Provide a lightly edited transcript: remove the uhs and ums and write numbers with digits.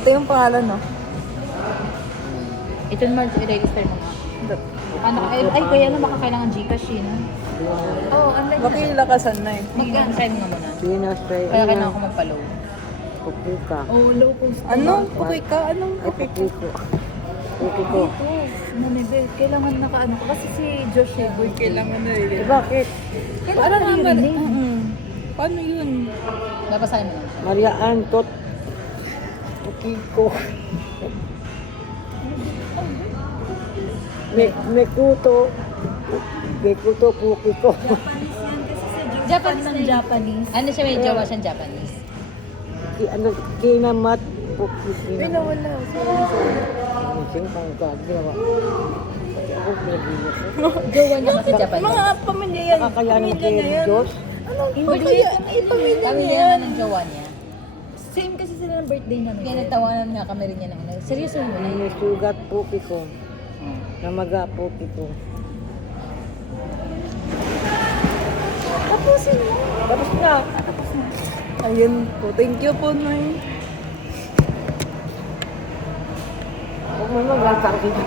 Ito yung pangalan, no? Ito naman, i-register mo nga. Ano, ay, kaya na baka kailangan Gcash eh, no? Oo, online na siya. Makilakasan na eh. Mag-try mo nga muna. Sinasay. Kaya kailangan ko mag-follow. Puki ka. Oh, low cost. Ano? Okay ka? Anong Ay, okay puki ko. Puki ko. Nanibel, kailangan nakaano ka. Kasi si Josh eh, boy, Kailangan na Eh, rin. bakit? Kailangan na yun eh. Paano yun? Babasahin mo lang. Maria Antot. Puki ko. May kuto. May kuto, puki ko. Japanese ng Japanese. Ano siya, may jowa siyang Japanese. Kinamat. Puki, Ay, kinamat. nawala. Sorry. Sing pang ginawa. Kasi ako pinagilas. Jowa niya kasi Japanese. Mga pamilya yan. Nakakayanan Pamilya niya kay yan. Diyos. Anong Hindi. pamilya? Ay, pamilya Kami niya niya yan. naman ng jowa niya. Same kasi sila ng birthday namin. Kaya nagtawanan nga kami rin niya ng ano. Seryoso mo na yun. May sugat puki ko. Namaga puki ko. Tapusin mo. Tapos na. Ayun po. Thank you po, Nay. Huwag mo maglasang dito.